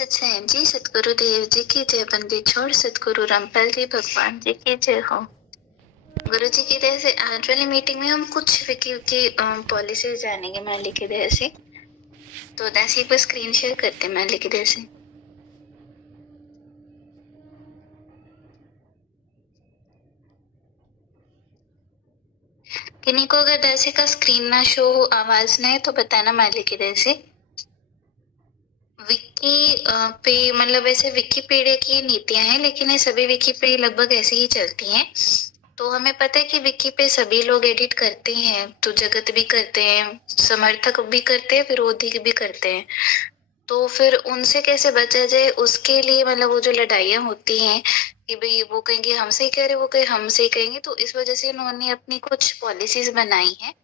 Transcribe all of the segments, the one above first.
सत्साई जी, सतगुरुदेव जी की जय। बंदी छोड़ सतगुरु रामपाल जी भगवान जी की जय हो। गुरु जी की दया से आज वाली मीटिंग में हम कुछ विकी की पॉलिसी जानेंगे माली की दया से। तो दासी एक बार स्क्रीन शेयर करते हैं माली की दया से। किन्हीं को अगर दासी का स्क्रीन ना शो हो, आवाज ना है तो बताना माली की दया से। विकी पे मतलब ऐसे विकीपीडिया की नीतियां हैं, लेकिन ये सभी विकीपीडिया लगभग ऐसे ही चलती हैं। तो हमें पता है कि विकी पे सभी लोग एडिट करते हैं, तो जगत भी करते हैं, समर्थक भी करते हैं, विरोधी भी करते हैं। तो फिर उनसे कैसे बचा जाए, उसके लिए मतलब वो जो लड़ाइयाँ होती हैं कि भाई वो कहेंगे हम सही कह रहे, वो कहे हम सही कहेंगे, तो इस वजह से उन्होंने अपनी कुछ पॉलिसीज बनाई हैं।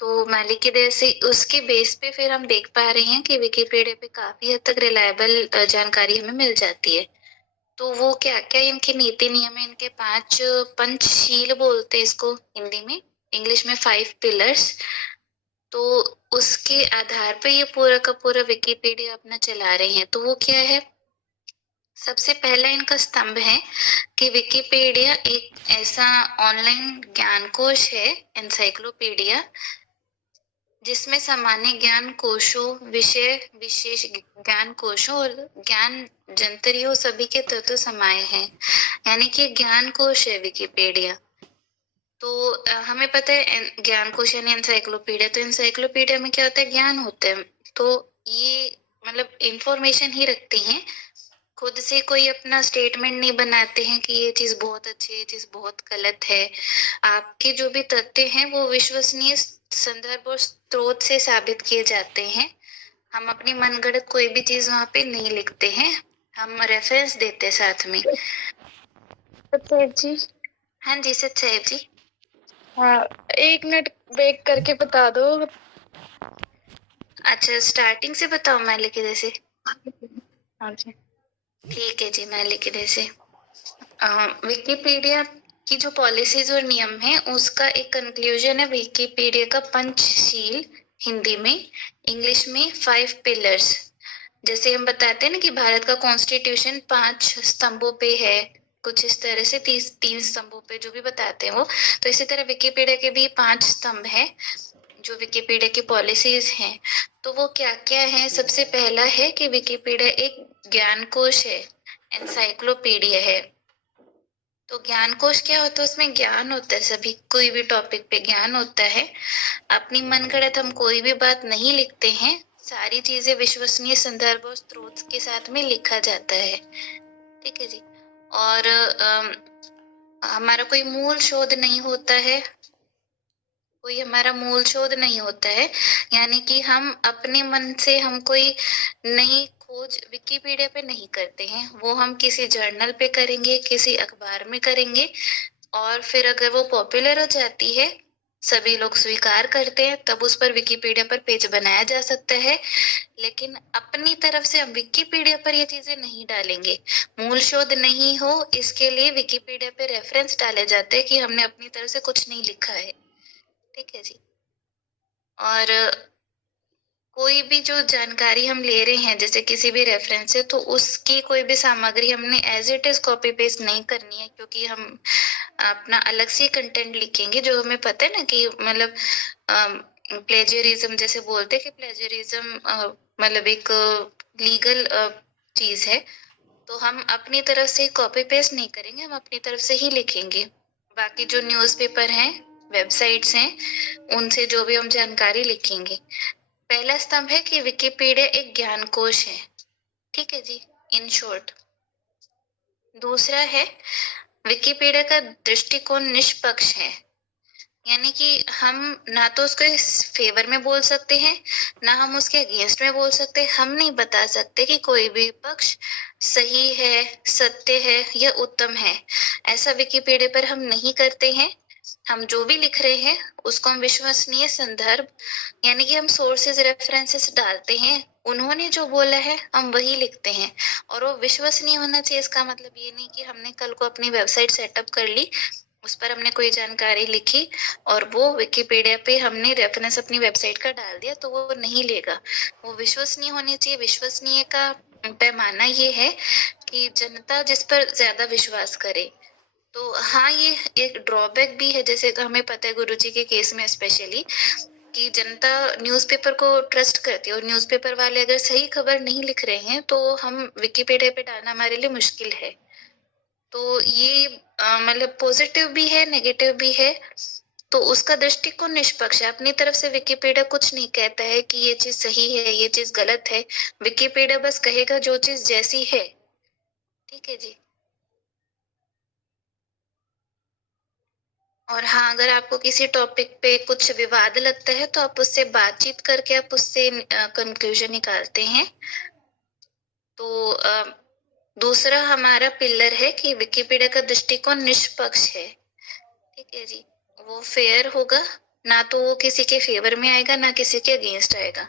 तो मालिक की दया से उसके बेस पे फिर हम देख पा रहे हैं कि विकिपीडिया पे काफी हद तक रिलायबल जानकारी हमें मिल जाती है। तो वो क्या क्या इनके नीति नियम है, इनके 5 पंचशील बोलते हैं इसको हिंदी में, इंग्लिश में 5 पिलर्स। तो उसके आधार पे ये पूरा का पूरा विकिपीडिया अपना चला रहे हैं। तो वो क्या है, सबसे पहला इनका स्तंभ है कि विकिपीडिया एक ऐसा ऑनलाइन ज्ञानकोश है, एनसाइक्लोपीडिया, जिसमें सामान्य ज्ञान कोशों, विषय विशेष ज्ञान कोशों और ज्ञान जंतरियों सभी के तत्व समाये हैं। यानी कि ज्ञान कोश है विकिपीडिया। तो हमें पता है ज्ञान कोश यानी एनसाइक्लोपीडिया। तो एनसाइक्लोपीडिया में क्या होता है, ज्ञान होता है। तो ये मतलब इंफॉर्मेशन ही रखते हैं, खुद से कोई अपना स्टेटमेंट नहीं बनाते हैं कि ये चीज बहुत अच्छी है, ये चीज बहुत गलत है। आपके जो भी तथ्य हैं वो विश्वसनीय संदर्भ और स्रोत से साबित किए जाते हैं। हम अपनी मनगढ़ंत कोई भी चीज वहां पे नहीं लिखते हैं, हम रेफरेंस देते हैं साथ में। सत्साई जी। हाँ जी सत्साई जी। हाँ, 1 मिनट बैक करके बता दो। अच्छा स्टार्टिंग से बताओ मैं लिखे जैसे। हाँ जी ठीक है जी, मैं लिखे जैसे। विकिपीडिया की जो पॉलिसीज और नियम है उसका एक कंक्लूजन है विकिपीडिया का पंचशील, हिंदी में, इंग्लिश में 5 पिलर्स। जैसे हम बताते हैं ना कि भारत का कॉन्स्टिट्यूशन 5 स्तंभों पे है, कुछ इस तरह से 3 स्तंभों पे जो भी बताते हैं वो। तो इसी तरह विकिपीडिया के भी 5 स्तंभ है जो विकिपीडिया की पॉलिसीज हैं। तो वो क्या क्या है, सबसे पहला है कि विकिपीडिया एक ज्ञानकोश है, एनसाइक्लोपीडिया है। तो ज्ञानकोश क्या होता है, उसमें ज्ञान होता है, सभी कोई भी टॉपिक पे ज्ञान होता है। अपनी मनगढ़ंत हम कोई भी बात नहीं लिखते हैं, सारी चीजें विश्वसनीय संदर्भ और स्रोत के साथ में लिखा जाता है। ठीक है जी। और हमारा कोई मूल शोध नहीं होता है, कोई हमारा मूल शोध नहीं होता है। यानी कि हम अपने मन से हम कोई नई खोज विकिपीडिया पे नहीं करते हैं, वो हम किसी जर्नल पे करेंगे, किसी अखबार में करेंगे, और फिर अगर वो पॉपुलर हो जाती है, सभी लोग स्वीकार करते हैं, तब उस पर विकिपीडिया पर पेज बनाया जा सकता है। लेकिन अपनी तरफ से हम विकिपीडिया पर ये चीजें नहीं डालेंगे। मूल शोध नहीं हो इसके लिए विकिपीडिया पे रेफरेंस डाले जाते हैं कि हमने अपनी तरफ से कुछ नहीं लिखा है। ठीक है जी। और कोई भी जो जानकारी हम ले रहे हैं जैसे किसी भी रेफरेंस से, तो उसकी कोई भी सामग्री हमने as it is copy paste नहीं करनी है, क्योंकि हम अपना अलग से कंटेंट लिखेंगे जो हमें पता है ना कि मतलब प्लेजरिज्म जैसे बोलते हैं कि प्लेजरिज्म मतलब एक लीगल चीज है। तो हम अपनी तरफ से कॉपी पेस्ट नहीं करेंगे, हम अपनी तरफ से ही लिखेंगे। बाकी जो न्यूज़पेपर हैं, वेबसाइट्स हैं, उनसे जो भी हम जानकारी लिखेंगे। पहला स्तंभ है कि विकिपीडिया एक ज्ञानकोश है। ठीक है जी, इन शॉर्ट। दूसरा है विकिपीडिया का दृष्टिकोण निष्पक्ष है, यानी कि हम ना तो उसके फेवर में बोल सकते हैं, ना हम उसके अगेंस्ट में बोल सकते हैं। हम नहीं बता सकते कि कोई भी पक्ष सही है, सत्य है या उत्तम है। ऐसा विकिपीडिया पर हम नहीं करते हैं। हम जो भी लिख रहे हैं उसको हम विश्वसनीय संदर्भ यानी कि हम सोर्सेज रेफरेंसेस डालते हैं, उन्होंने जो बोला है हम वही लिखते हैं। और वो विश्वसनीय होना चाहिए, इसका मतलब ये नहीं कि हमने कल को अपनी वेबसाइट सेटअप कर ली, उस पर हमने कोई जानकारी लिखी और वो विकिपीडिया पे हमने रेफरेंस अपनी वेबसाइट का डाल दिया, तो वो नहीं लेगा। वो विश्वसनीय होनी चाहिए। विश्वसनीय का पैमाना ये है कि जनता जिस पर ज्यादा विश्वास करे। तो हाँ, ये एक ड्रॉबैक भी है, जैसे कि हमें पता है गुरुजी के केस में स्पेशली कि जनता न्यूज़पेपर को ट्रस्ट करती है, और न्यूज़पेपर वाले अगर सही खबर नहीं लिख रहे हैं तो हम विकिपीडिया पे डालना हमारे लिए मुश्किल है। तो ये मतलब पॉजिटिव भी है, नेगेटिव भी है। तो उसका दृष्टिकोण निष्पक्ष है, अपनी तरफ से विकिपीडिया कुछ नहीं कहता है कि ये चीज सही है, ये चीज गलत है। विकिपीडिया बस कहेगा जो चीज जैसी है। ठीक है जी। और हाँ, अगर आपको किसी टॉपिक पे कुछ विवाद लगता है तो आप उससे बातचीत करके आप उससे कंक्लूजन निकालते हैं। तो दूसरा हमारा पिलर है कि विकिपीडिया का दृष्टिकोण निष्पक्ष है। ठीक है जी। वो फेयर होगा, ना तो वो किसी के फेवर में आएगा ना किसी के अगेंस्ट आएगा।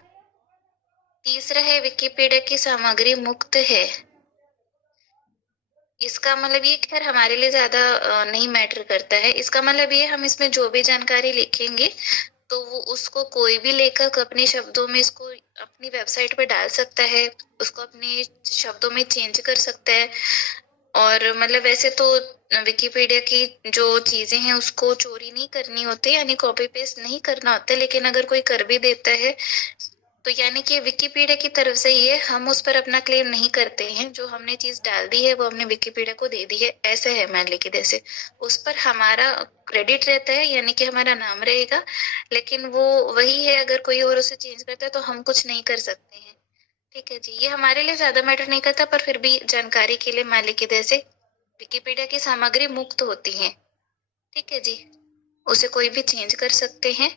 तीसरा है विकिपीडिया की सामग्री मुक्त है। इसका मतलब ये खैर हमारे लिए ज्यादा नहीं मैटर करता है। इसका मतलब ये हम इसमें जो भी जानकारी लिखेंगे तो वो उसको कोई भी लेखक अपने शब्दों में इसको अपनी वेबसाइट पे डाल सकता है, उसको अपने शब्दों में चेंज कर सकता है। और मतलब वैसे तो विकिपीडिया की जो चीजें हैं उसको चोरी नहीं करनी होती, यानी कॉपी पेस्ट नहीं करना होता, लेकिन अगर कोई कर भी देता है तो यानी कि विकिपीडिया की तरफ से ये हम उस पर अपना क्लेम नहीं करते हैं। जो हमने चीज डाल दी है वो हमने विकिपीडिया को दे दी है, ऐसा है मान लीजिए। जैसे उस पर हमारा क्रेडिट रहता है, यानी कि हमारा नाम रहेगा, लेकिन वो वही है, अगर कोई और उसे चेंज करता है तो हम कुछ नहीं कर सकते हैं। ठीक है जी। ये हमारे लिए ज्यादा मैटर नहीं करता, पर फिर भी जानकारी के लिए मान लीजिए जैसे विकिपीडिया की सामग्री मुक्त होती है। ठीक है जी। उसे कोई भी चेंज कर सकते हैं।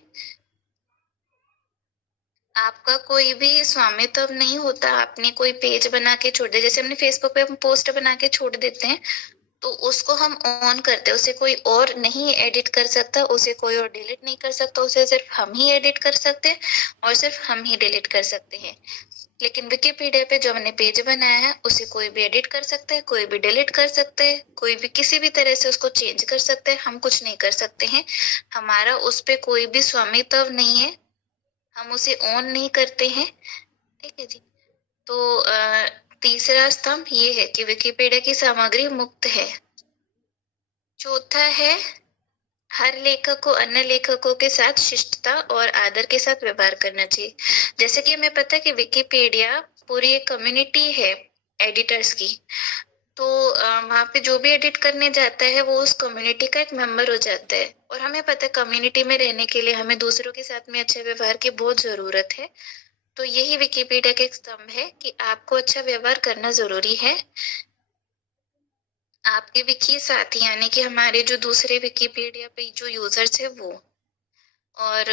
आपका कोई भी स्वामित्व नहीं होता। आपने कोई पेज बना के छोड़ दिया, जैसे हमने फेसबुक पे हम पोस्ट बना के छोड़ देते हैं, तो उसको हम ऑन करते हैं, उसे कोई और नहीं एडिट कर सकता, उसे कोई और डिलीट नहीं कर सकता, उसे सिर्फ हम ही एडिट कर सकते हैं और सिर्फ हम ही डिलीट कर सकते हैं। लेकिन विकिपीडिया पे जो हमने पेज बनाया है उसे कोई भी एडिट कर सकता है, कोई भी डिलीट कर सकते हैं, कोई भी किसी भी तरह से उसको चेंज कर सकते हैं, हम कुछ नहीं कर सकते हैं। हमारा उस पे कोई भी स्वामित्व नहीं है, हम उसे ऑन नहीं करते हैं। ठीक है जी। तो तीसरा स्तंभ ये है कि विकिपीडिया की सामग्री मुक्त है। चौथा है हर लेखक को अन्य लेखकों के साथ शिष्टता और आदर के साथ व्यवहार करना चाहिए। जैसे कि हमें पता है कि विकिपीडिया पूरी एक कम्युनिटी है एडिटर्स की, तो वहां पे जो भी एडिट करने जाता है वो उस कम्युनिटी का एक मेंबर हो जाता है। और हमें पता है कम्युनिटी में रहने के लिए हमें दूसरों के साथ में अच्छे व्यवहार की बहुत जरूरत है। तो यही विकिपीडिया का एक स्तंभ है कि आपको अच्छा व्यवहार करना जरूरी है। आपके विकी साथी यानी कि हमारे जो दूसरे विकिपीडिया पे जो यूजर्स है वो, और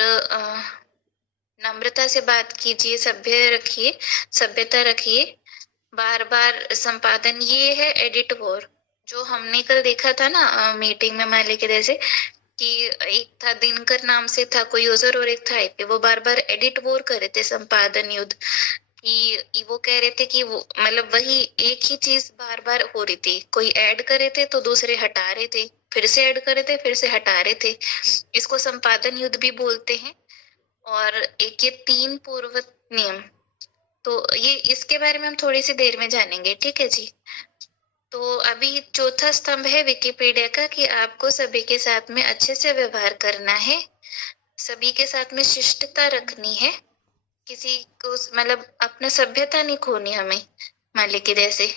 नम्रता से बात कीजिए, सभ्य रखिए, सभ्यता रखिए, बार बार संपादन। ये है एडिट वॉर, जो हमने कल देखा था ना मीटिंग में मान लीजिए जैसे कि एक था दिनकर नाम से था कोई यूजर और एक था आईपी, वो बार बार एडिट वॉर कर रहे थे, संपादन युद्ध। कि वो कह रहे थे कि वो मतलब वही एक ही चीज बार बार हो रही थी, कोई ऐड कर रहे थे तो दूसरे हटा रहे थे, फिर से ऐड कर रहे थे फिर से हटा रहे थे। इसको संपादन युद्ध भी बोलते हैं। और एक ये 3 पूर्व नियम, तो ये इसके बारे में हम थोड़ी सी देर में जानेंगे। ठीक है जी। तो अभी चौथा स्तंभ है विकिपीडिया का कि आपको सभी के साथ में अच्छे से व्यवहार करना है, सभी के साथ में शिष्टता रखनी है, किसी को मतलब अपना सभ्यता नहीं खोनी हमें मान लीजिए जैसे।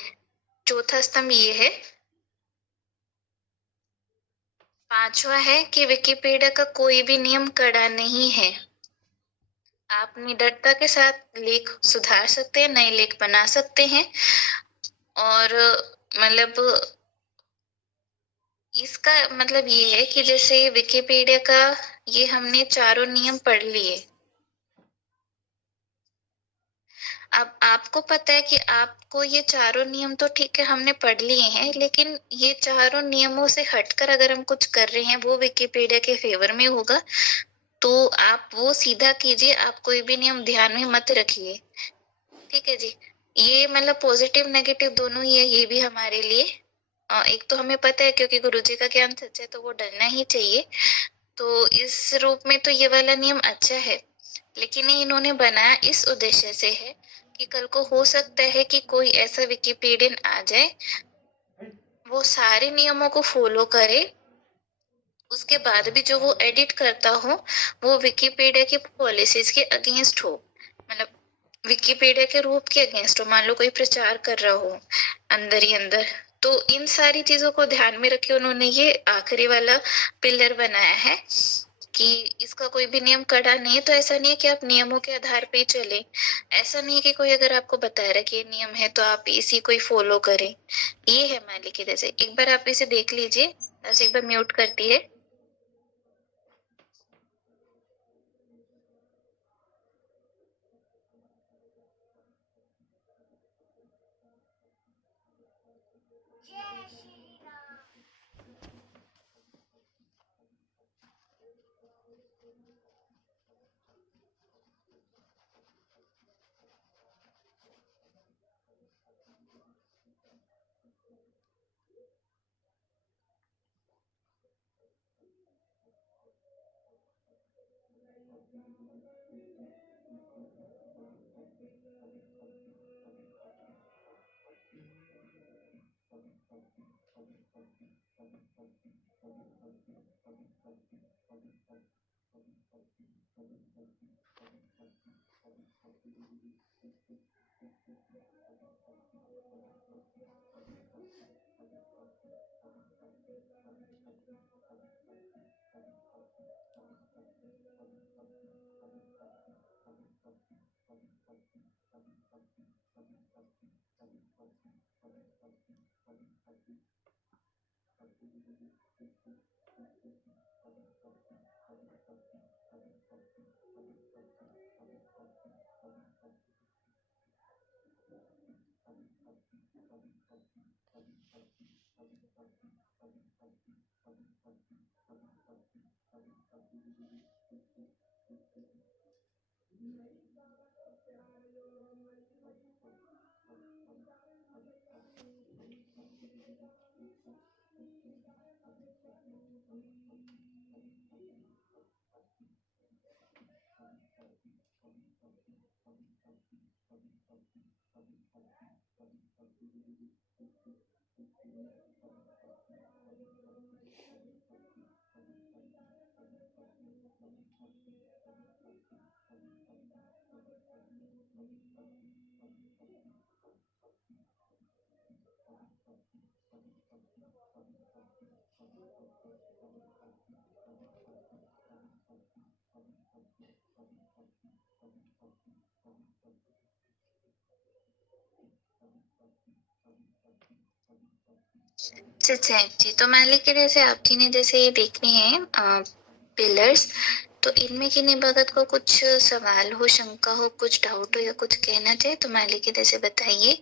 चौथा स्तंभ ये है। पांचवा है कि विकिपीडिया का कोई भी नियम कड़ा नहीं है। आप निडरता के साथ लेख सुधार सकते हैं, नए लेख बना सकते हैं। और मतलब इसका मतलब ये है कि जैसे विकिपीडिया का ये हमने चारों नियम पढ़ लिए। अब आपको पता है कि आपको ये चारों नियम तो ठीक है हमने पढ़ लिए हैं, लेकिन ये चारों नियमों से हटकर अगर हम कुछ कर रहे हैं वो विकिपीडिया के फेवर में होगा, तो आप वो सीधा कीजिए, आप कोई भी नियम ध्यान में मत रखिए। ठीक है जी। ये मतलब पॉजिटिव नेगेटिव दोनों ही है, ये भी हमारे लिए। एक तो हमें पता है क्योंकि गुरुजी का ज्ञान सच है तो वो डरना ही चाहिए, तो इस रूप में तो ये वाला नियम अच्छा है। लेकिन ये इन्होंने बनाया इस उद्देश्य से है कि कल को हो सकता है कि कोई ऐसा विकिपीडियन आ जाए, वो सारे नियमों को फॉलो करे, उसके बाद भी जो वो एडिट करता हो वो विकिपीडिया की पॉलिसीज के अगेंस्ट हो, मतलब विकिपीडिया के रूप के अगेंस्ट हो। मान लो कोई प्रचार कर रहा हो अंदर ही अंदर, तो इन सारी चीजों को ध्यान में रखे उन्होंने ये आखिरी वाला पिलर बनाया है कि इसका कोई भी नियम कड़ा नहीं है। तो ऐसा नहीं है कि आप नियमों के आधार पे ही चले, ऐसा नहीं है कि कोई अगर आपको बता रहा है कि ये नियम है तो आप इसी को ही फॉलो करें। ये है मालिक के जैसे। एक बार आप इसे देख लीजिए। एक बार म्यूट करती है। अच्छा जी, तो मान लीजिए जैसे आप जी ने जैसे ये देखने हैं पिलर्स, तो इनमें किन्हीं भगत को कुछ सवाल हो, शंका हो, कुछ डाउट हो या कुछ कहना चाहे तो मान लीजिए जैसे बताइए।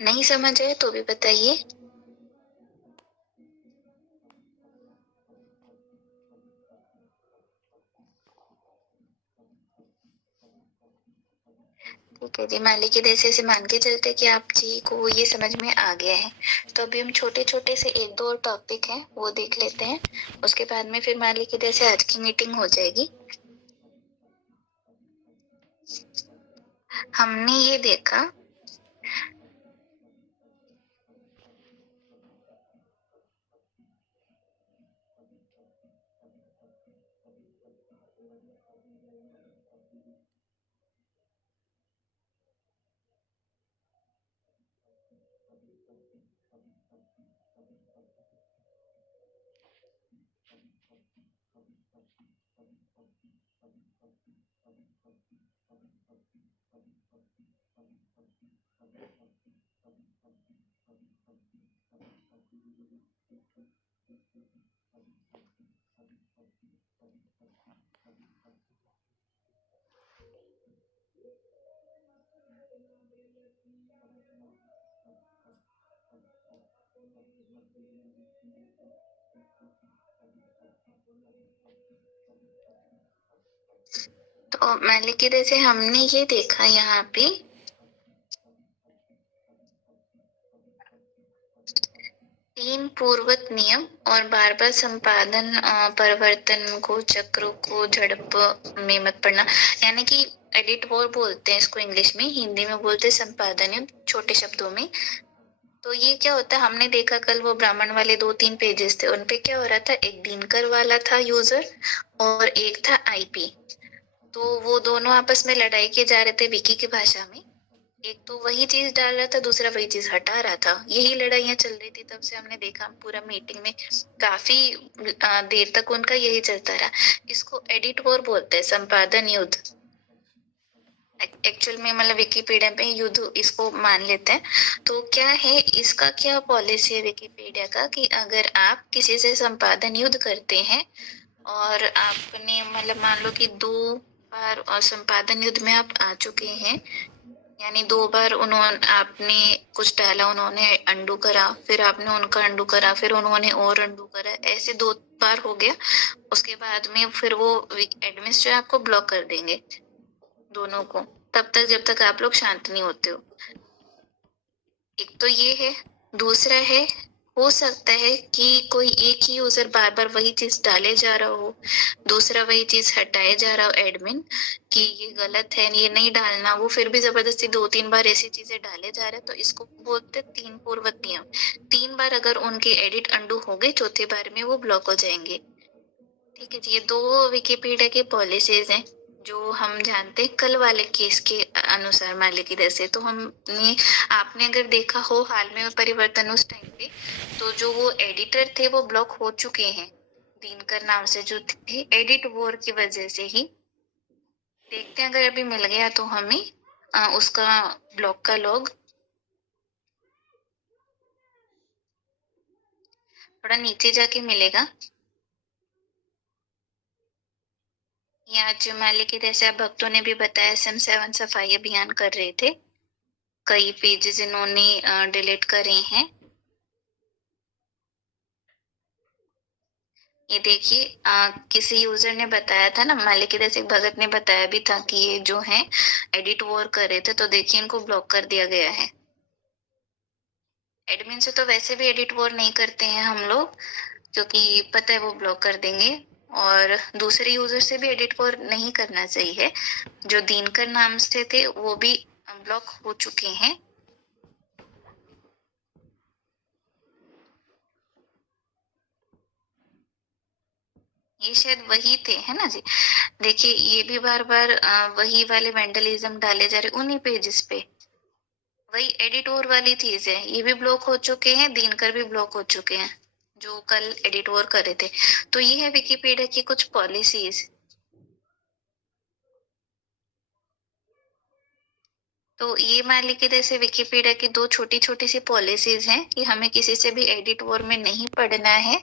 नहीं समझ आए तो भी बताइए। ठीक है जी, मान लीजिए जैसे ऐसे मान के चलते कि आप जी को ये समझ में आ गया है, तो अभी हम छोटे छोटे से एक दो और टॉपिक हैं वो देख लेते हैं। उसके बाद में फिर मान लीजिए जैसे आज की मीटिंग हो जाएगी। हमने ये देखा तो मान लीजिए जैसे हमने ये देखा यहाँ पे तीन पूर्वत नियम और बार बार संपादन परिवर्तन को चक्रों को झड़प में मत पड़ना, यानी कि एडिटोर बोलते हैं इसको इंग्लिश में, हिंदी में बोलते हैं संपादन युद्ध, छोटे शब्दों में। तो ये क्या होता है, हमने देखा कल वो ब्राह्मण वाले 2-3 पेजेस थे, उनपे क्या हो रहा था, एक दिनकर वाला था यूजर और एक था आईपी। तो वो दोनों आपस में लड़ाई के जा रहे थे विकी की भाषा में। एक तो वही चीज डाल रहा था, दूसरा वही चीज हटा रहा था। यही लड़ाइयां चल रही थी, तब से हमने देखा पूरा मीटिंग में काफी देर तक उनका यही चलता रहा। इसको एडिट वॉर बोलते हैं, संपादन युद्ध। एक्चुअल में मतलब विकिपीडिया पे युद्ध इसको मान लेते हैं। तो क्या है, इसका क्या पॉलिसी है विकिपीडिया का, कि अगर आप किसी से संपादन युद्ध करते हैं और आपने मतलब मान लो कि 2 बार और संपादन युद्ध में आप आ चुके हैं, यानी 2 बार आपने कुछ डाला, उन्होंने अंडू करा, फिर आपने उनका अंडू करा, फिर उन्होंने और अंडू करा, ऐसे 2 बार हो गया। उसके बाद में फिर वो एडमिनिस्ट्रेटर आपको ब्लॉक कर देंगे दोनों को, तब तक जब तक आप लोग शांत नहीं होते हो। एक तो ये है। दूसरा है, हो सकता है कि कोई एक ही यूजर बार बार वही चीज डाले जा रहा हो, दूसरा वही चीज हटाए जा रहा हो एडमिन, कि ये गलत है, ये नहीं डालना, वो फिर भी जबरदस्ती 2-3 बार ऐसी चीजें डाले जा रहे हैं। तो इसको बोलते 3 पूर्वक नियम। 3 बार अगर उनके एडिट अंडू हो गए, चौथे बार में वो ब्लॉक हो जाएंगे। ठीक है जी, ये 2 विकिपीडिया के पॉलिसीज हैं जो हम जानते हैं कल वाले केस के अनुसार मालिक इधर से। तो हमने आपने अगर देखा हो हाल में परिवर्तन उस टाइम पे, तो जो वो एडिटर थे वो ब्लॉक हो चुके हैं, दिनकर नाम से जो थे, एडिट वॉर की वजह से ही। देखते हैं अगर अभी मिल गया तो हमें उसका ब्लॉक का लॉग। थोड़ा नीचे जाके मिलेगा। ये आज मालिक इधर से भक्तों ने भी बताया, SM7 सफाई अभियान कर रहे थे, कई पेजेस इन्होंने डिलीट करे हैं। ये देखिए, किसी यूजर ने बताया था ना, मालिक इधर से भगत ने बताया भी था कि ये जो है एडिट वॉर कर रहे थे, तो देखिए इनको ब्लॉक कर दिया गया है। एडमिन से तो वैसे भी एडिट वॉर नहीं करते हैं हम लोग, क्योंकि पता है वो ब्लॉक कर देंगे। और दूसरे यूजर से भी एडिट वॉर नहीं करना चाहिए। जो दिनकर नाम से थे वो भी ब्लॉक हो चुके हैं। ये शायद वही थे, है ना जी। देखिए ये भी बार बार वही वाले वेंडलिज्म डाले जा रहे उन्हीं पेजेस पे, वही एडिटोर वाली चीज है। ये भी ब्लॉक हो चुके हैं, दिनकर भी ब्लॉक हो चुके हैं, जो कल एडिटोर कर रहे थे। तो ये है विकिपीडिया की कुछ पॉलिसीज। तो ये मान लीजिए जैसे विकिपीडिया की 2 छोटी छोटी सी पॉलिसीज हैं कि हमें किसी से भी एडिट वॉर में नहीं पढ़ना है।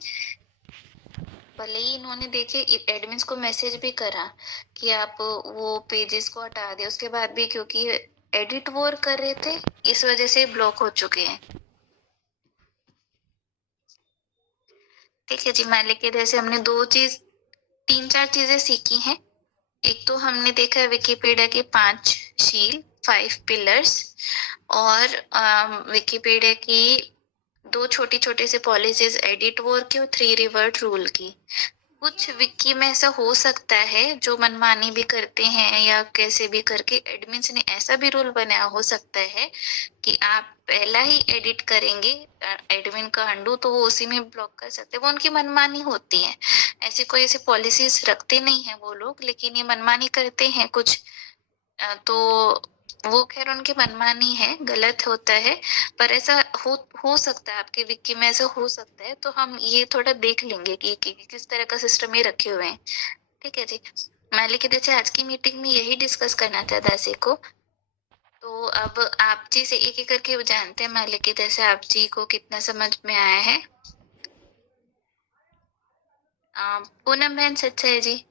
भले ही इन्होंने देखे एडमिन्स को मैसेज भी करा कि आप वो पेजेस को हटा दे, उसके बाद भी क्योंकि एडिट वॉर कर रहे थे इस वजह से ब्लॉक हो चुके हैं। ठीक है जी, मान लीजिए जैसे हमने 3-4 चीजें सीखी हैं। एक तो हमने देखा है विकिपीडिया के 5 शील, 5 पिलर्स, और विकिपीडिया की 2 छोटी छोटी सी पॉलिसीज, एडिट वॉर की और 3 रिवर्ट रूल की। कुछ विकी में ऐसा हो सकता है जो मनमानी भी करते हैं या कैसे भी करके एडमिन्स ने ऐसा भी रूल बनाया हो सकता है कि आप पहला ही एडिट करेंगे एडमिन का अंडू, तो वो उसी में ब्लॉक कर सकते हैं। वो उनकी मनमानी होती है, ऐसी कोई ऐसी पॉलिसीज रखते नहीं है वो लोग, लेकिन ये मनमानी करते हैं कुछ। तो वो खैर उनकी मनमानी है, गलत होता है, पर ऐसा हो सकता है आपके विकी में ऐसा हो सकता है। तो हम ये थोड़ा देख लेंगे कि किस तरह का सिस्टम ये रखे हुए हैं। ठीक है जी, मालिक जैसे आज की मीटिंग में यही डिस्कस करना था दासी को। तो अब आप जी से एक एक करके जानते हैं मालिक जैसे आप जी को कितना समझ में आया है। पूनम बहन सच्चा है जी।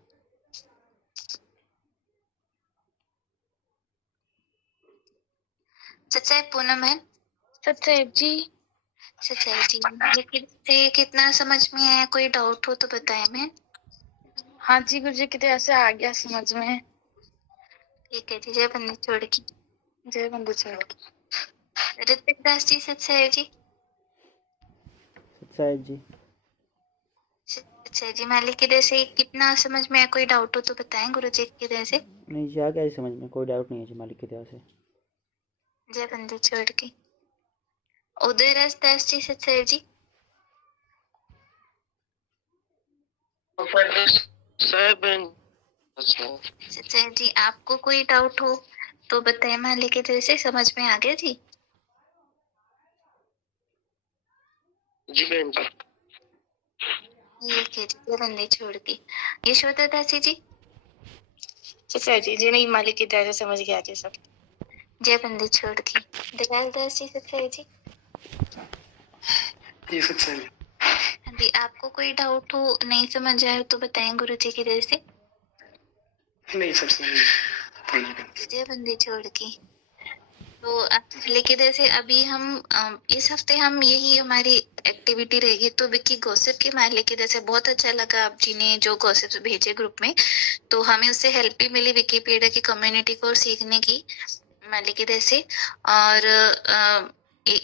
सच्चा है पूनम बहन। सच्चा है जी। सच्चा है जी, लेकिन से कितना समझ में आया, कोई डाउट हो तो बताएं मैं। हाँ जी गुरुजी, कितने ऐसे आ गया समझ में। ठीक है जी, जय बंदी छोड़ की। जय बंधु छोड़ की। ऋतिक दास जी सच्चा है जी। सच्चा है जी। अच्छा जी, मालिक की तरह से कितना समझ में आया, कोई डाउट हो तो बताएं गुरु जी की तरह से। नहीं जी, आ गया जी समझ में, कोई डाउट नहीं है जी, मालिक की दया से। जय बंदी छोड़ के उदयराज दास जी सच्चाई जी। सच्चाई जी, आपको कोई डाउट हो तो बताए, मालिक की दया से समझ में आ गया जी? जी बहन जी। ठीक है जी, जय बंदी छोड़ के यशोदा दासी जी। सच्चाई जी नहीं, मालिक की दया से समझ गया जी सब। जय बंदी छोड़ के दयाल दास जी सच्चाई जी। ये सच्चाई। हाँ जी, आपको कोई डाउट हो, नहीं समझ आए तो बताएं गुरु जी की दया से। नहीं सच्चाई। जय बंदी छोड़ के तो लेकिन जैसे अभी हम इस हफ्ते हम यही हमारी एक्टिविटी रहेगी। तो विकी गॉसिप के मान लेके जैसे बहुत अच्छा लगा आप जी ने जो गॉसिप्स भेजे ग्रुप में, तो हमें उससे हेल्प भी मिली विकीपीडिया की कम्युनिटी को सीखने की मान लेके जैसे। और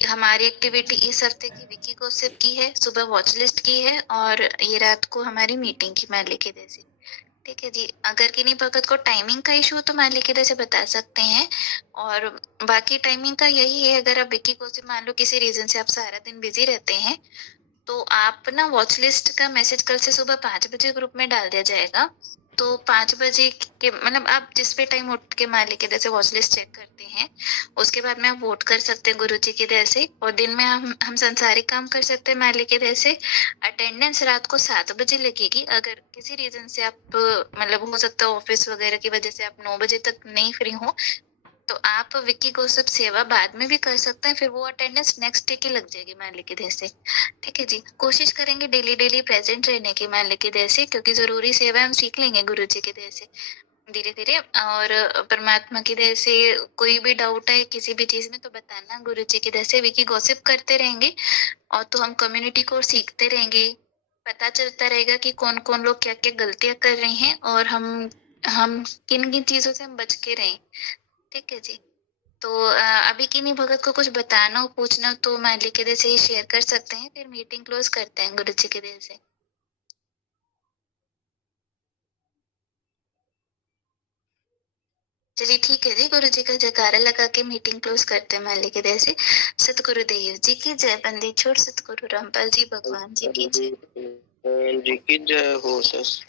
हमारी एक्टिविटी इस हफ्ते की विकी गॉसिप की है, सुबह वॉच लिस्ट की है, और ये रात को हमारी मीटिंग की मान लेके जैसे। ठीक है जी, अगर किन्हीं भगत को टाइमिंग का इशू तो मान लेके जैसे बता सकते हैं। और बाकी टाइमिंग का यही है, अगर आप विकी को से मान लो किसी रीजन से आप सारा दिन बिजी रहते हैं, तो आप ना वॉच लिस्ट का मैसेज कल से सुबह 5 बजे ग्रुप में डाल दिया जाएगा। तो 5 बजे के मतलब आप जिस भी टाइम उठ के मान लेके जैसे वॉच लिस्ट चेक करते हैं, उसके बाद में आप वोट कर सकते हैं गुरु जी की दया से। और दिन में हम संसारिक काम कर सकते हैं मान लेके दया से। अटेंडेंस रात को 7 बजे लगेगी। अगर किसी रीजन से आप मतलब हो सकता है ऑफिस वगैरह की वजह से आप 9 बजे तक नहीं फ्री हो, तो आप विकी गॉसिप सेवा बाद में भी कर सकते हैं, फिर वो अटेंडेंस नेक्स्ट डे की लग जाएगी मान लेके दया से। ठीक है जी, कोशिश करेंगे डेली डेली प्रेजेंट रहने की मान लेके दया से, क्योंकि जरूरी सेवा हम सीख लेंगे गुरु जी की दया से धीरे धीरे। और परमात्मा की दया से कोई भी डाउट है किसी भी चीज में तो बताना गुरु जी की दया से। विकी गॉसिप करते रहेंगे और तो हम कम्युनिटी को सीखते रहेंगे, पता चलता रहेगा कि कौन कौन लोग क्या क्या गलतियां कर रहे हैं और हम किन किन चीजों से हम बच के रहें। ठीक है जी, तो अभी किन्हीं भगत को कुछ बताना हो पूछना हो तो मालिक के दया से ही शेयर कर सकते हैं, फिर मीटिंग क्लोज करते हैं गुरु जी के दया से। चलिए ठीक है जी, गुरु जी का जयकारा लगा के मीटिंग क्लोज करते हैं मालिक के दया से। सतगुरु देव जी की जय, बंदी छोड़ सतगुरु रामपाल जी भगवान जी की जय। जी की जय हो सस।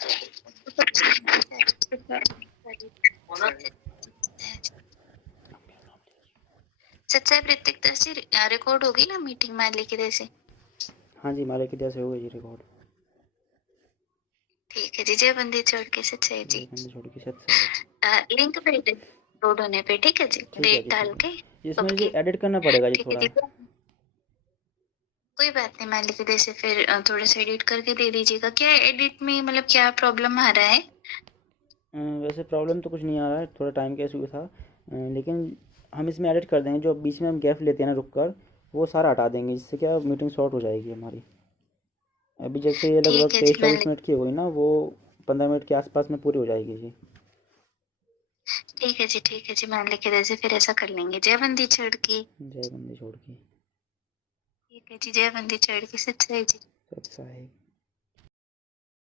सच्चाई प्रत्येक दर्श जी रिकॉर्ड होगी ना मीटिंग मालिक के दया से? हाँ जी, मालिक की दया से हो गई जी रिकॉर्ड। ठीक है जी, जय बंदी छोड़ के सच्चाई जी। जय बंदी छोड़ के सच्चाई। लिंक भेज दे अपलोड होने पे, ठीक है जी, ठीक है डेट जी, डाल ठीक के है। इसमें जी सबकी। एडिट करना पड़ेगा जी ठीक है थोड़ा। जी, कोई बात नहीं मालिक के दया से फिर थोड़ा सा एडिट करके दे दीजिएगा। क्या एडिट में मतलब क्या प्रॉब्लम आ रहा है? वैसे प्रॉब्लम तो कुछ नहीं आ रहा है, थोड़ा टाइम का इशू था, लेकिन हम इसमें एडिट कर देंगे। जो बीच में हम गैप लेते हैं ना रुक कर, वो सारा हटा देंगे, जिससे क्या मीटिंग शॉर्ट हो जाएगी हमारी। अभी जैसे ये लगभग ठीक है जी 23-24 मालिक, मिनट की हो गई ना, वो 15 मिनट के आसपास में पूरी हो जाएगी जी। ठीक है जी, ठीक है जी मालिक के दया से फिर ऐसा कर लेंगे। जय बंदी छोड़ की। जय बंदी छोड़ के ठीक है जी, जय बंदी छोड़ की सच्चाई जी। सच्चाई।